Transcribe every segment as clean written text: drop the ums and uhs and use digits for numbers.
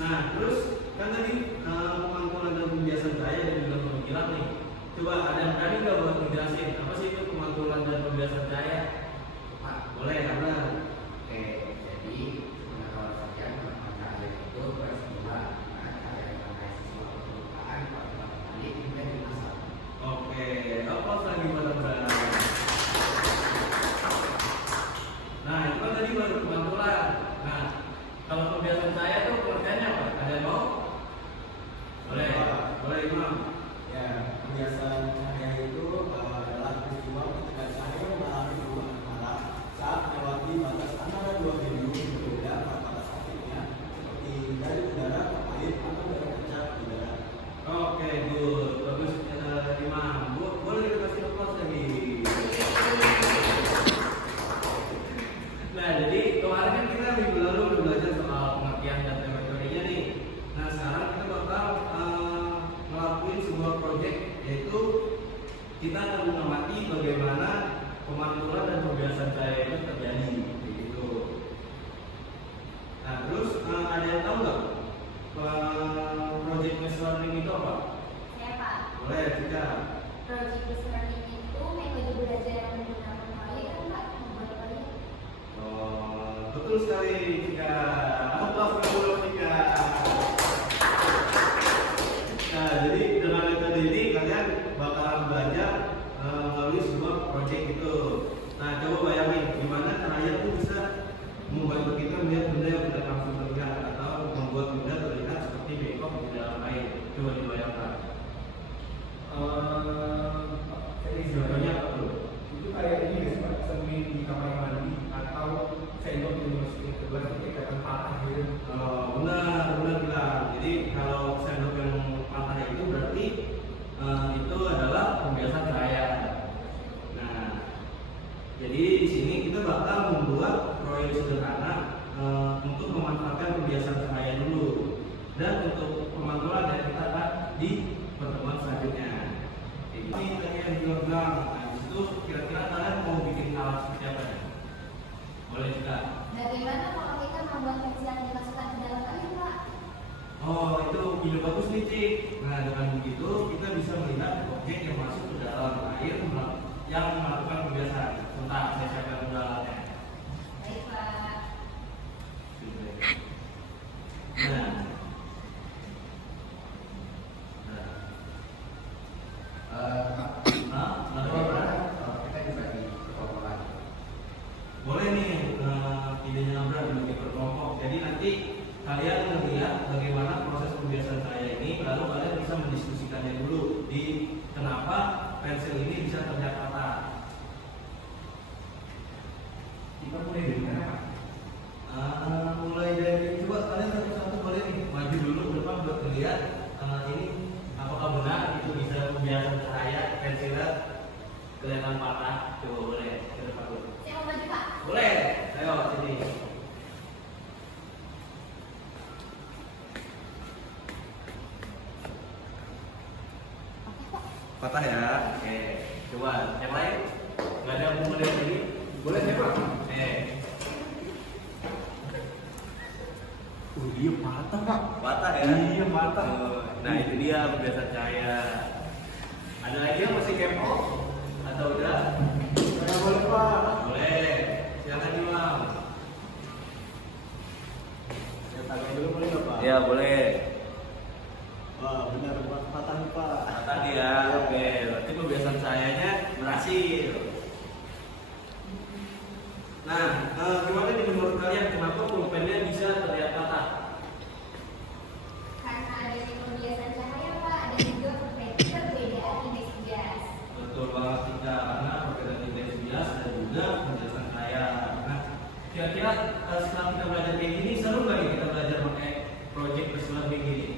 Nah, terus kan tadi pemantauan dan pembiasan saya dan juga pemikiran nih. Coba ada yang berani nggak buat menjelasin apa sih itu pemantauan dan pembiasan saya? Pak, Boleh, karena oke, jadi pengetahuan saja pengetahuan itu bersifat ada yang terkait sesuatu perlukaan pada kali hingga di masa. oke, apa lagi pada berani? Nah, itu kan tadi baru pemantauan. Nah, kalau pembiasan saya tuh pengertiannya apa? Ada yang mau? Boleh, boleh Imam. Ya, kebiasaan saya itu adalah peristiwa ketika saya mengalami perubahan arah saat melewati batas antara dua venue yang berbeda pada saatnya, seperti dari udara ke air atau dari kaca ke udara. Oke, good, bagus Imam. Boleh kita kasih applause lagi. Nah, jadi kemarin kan kita minggu lalu udah belajar soal pengertian dan teori-teorinya nih. Nah, sekarang kita bakal ngelakuin sebuah project, yaitu kita akan mengamati bagaimana pemantulan dan pembiasan saya itu terjadi. Gitu. Nah, terus ada yang tahu nggak project machine learning itu apa? Saya Pak, Boleh, tidak? project learning itu metode belajar yang menggunakan proyek kan Pak, membuat proyek. Betul sekali, Cika. Aplaus dulu, Cika. Nah, jadi dengan metode ini kalian bakalan belajar melalui sebuah project itu. Nah, coba bayangin gimana caranya tuh bisa membantu kita melihat benda yang tidak langsung terlihat atau membuat benda terlihat seperti bengkok di dalam air. Coba dibayangkan. Contohnya apa tuh? Itu kayak ini guys, Pak, cermin di kamar mandi atau sendok yang dimasukin ke gelas itu kelihatan patah gitu. Benar bilang. Jadi kalau sendok yang patah itu berarti itu adalah pembiasan cahaya. Nah, jadi di sini kita bakal membuat proyek sederhana untuk memanfaatkan pembiasan cahaya dulu, dan untuk pemantauan yang kita akan di pertemuan selanjutnya. Ini tadi yang bilang. Nah, itu kira-kira kalian mau bikin alat seperti apa ya? Boleh juga. Bagaimana kalau kita membuat pensil yang dimasukkan ke dalam air Pak? Oh, itu ide bagus nih, Cik. Nah, dengan begitu kita bisa melihat objek yang masuk ke dalam air yang melakukan pembiasan. Sebentar, saya siapkan dulu alatnya. Baik Pak. Nah. Ada apa? Kita dibagi kelompok. Boleh nih, idenya Nabra dibagi per kelompok. Jadi nanti kalian melihat bagaimana proses pembiasan saya ini, lalu kalian bisa mendiskusikannya dulu di kenapa pensil ini bisa terlihat patah. Kita mulai dari mana, Pak? Mulai dari coba kalian satu-satu boleh nih maju dulu ke depan buat melihat ini apakah benar itu bisa pembiasan cahaya pensilnya kelihatan patah. Coba boleh ke depan dulu. Saya mau maju Pak. Boleh, ayo sini. Patah ya? Oke, coba yang lain. Gak ada yang mau lihat lagi? Boleh saya, Pak? Oh, dia patah, Pak. Patah ya? Iya, patah. Nah, itu dia pembiasan cahaya. Ada lagi yang masih kepo? Atau udah? Saya boleh, Pak. Boleh. Silakan Imam. Saya tanya dulu boleh nggak, Pak? Ya, boleh. Wah, benar, Pak. Patah nih, Pak. Patah dia. Oke, berarti pembiasan cahayanya berhasil. Nah, gimana nih menurut kalian kenapa pulpennya bisa terlihat patah? Karena adanya pembiasan cahaya Pak, ada juga perbedaan indeks gas. Betul banget kita, karena perbedaan indeks bias dan juga penjelasan cahaya. Nah, kira-kira setelah kita belajar kayak gini, seru nggak nih kita belajar pakai project machine learning gini?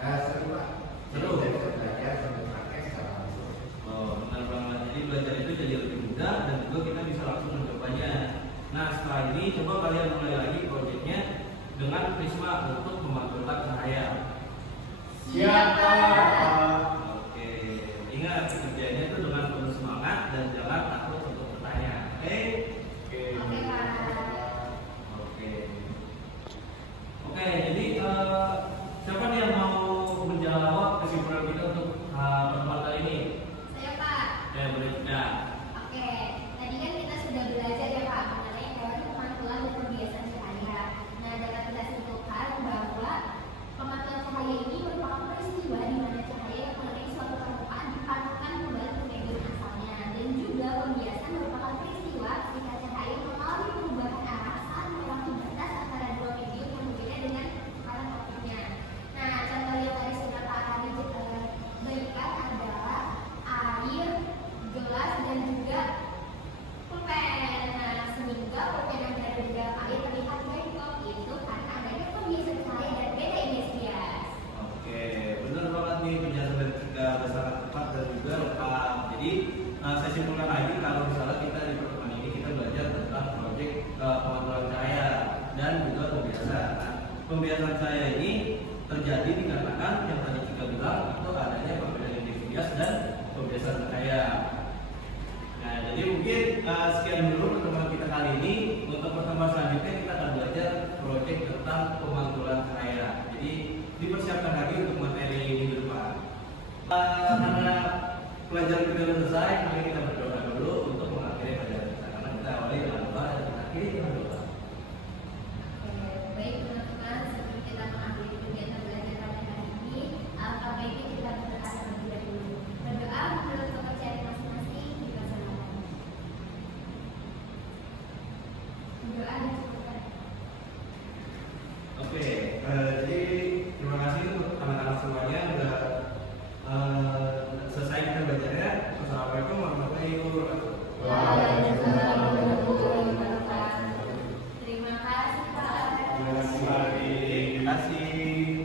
Seru Pak. Seru. Kita bisa belajar sambil praktek secara langsung. Oh, benar banget. Jadi belajar itu jadi lebih mudah dan juga kita bisa langsung mencobanya. Nah, setelah ini coba kalian mulai lagi project siapa nih yang mau menjawab kesimpulan kita untuk pertemuan kali ini? Saya Pak. Ya, boleh kita. Oke, tadi kan kita sudah belajar ya Pak mengenai teori pemantulan dan pembiasan cahaya. Nah, dapat kita simpulkan bahwa pemantulan cahaya ini merupakan peristiwa di mana cahaya yang mengenai suatu permukaan dipantulkan kembali ke medium asalnya, dan juga pembiasan merupakan peristiwa ketika cahaya mengalami perubahan arah saat melewati batas antara dua medium yang berbeda dengan kecepatan optiknya. Nah, contoh yang tadi sudah Pak Adi berikan adalah air, gelas, dan juga pulpen. Nah, sehingga pulpen yang berada di dalam air terlihat bengkok itu karena adanya pembiasan cahaya dan beda image bias. Oke, benar banget nih penjelasan dari Cika udah sangat tepat dan juga lengkap. Jadi saya simpulkan lagi kalau misalnya kita di pertemuan ini kita belajar tentang proyek pemantulan cahaya dan juga pembiasan. Nah, pembiasan cahaya ini terjadi dikarenakan yang tadi Cika bilang itu adanya perbedaan indeks bias dan pembiasan cahaya. Nah, jadi mungkin sekian dulu pertemuan kita kali ini. Untuk pertemuan selanjutnya kita akan belajar proyek tentang pemantulan cahaya. Jadi dipersiapkan lagi untuk materi minggu depan. Karena pelajaran kita sudah selesai, mari kita berdoa dulu untuk mengakhiri pelajaran kita. Karena kita awali dengan doa dan kita akhiri dengan doa. Baik teman-teman, sebelum kita mengakhiri kegiatan belajar pada hari ini, alangkah baiknya kita berdoa terlebih dahulu. Berdoa menurut kepercayaan masing-masing dipersilakan. Berdoa dicukupkan. Oke, jadi terima kasih untuk anak-anak semuanya sudah selesai kita belajarnya. Wassalamualaikum warahmatullahi wabarakatuh. Waalaikumsalam warahmatullahi wabarakatuh. Terima kasih Pak. Terima kasih.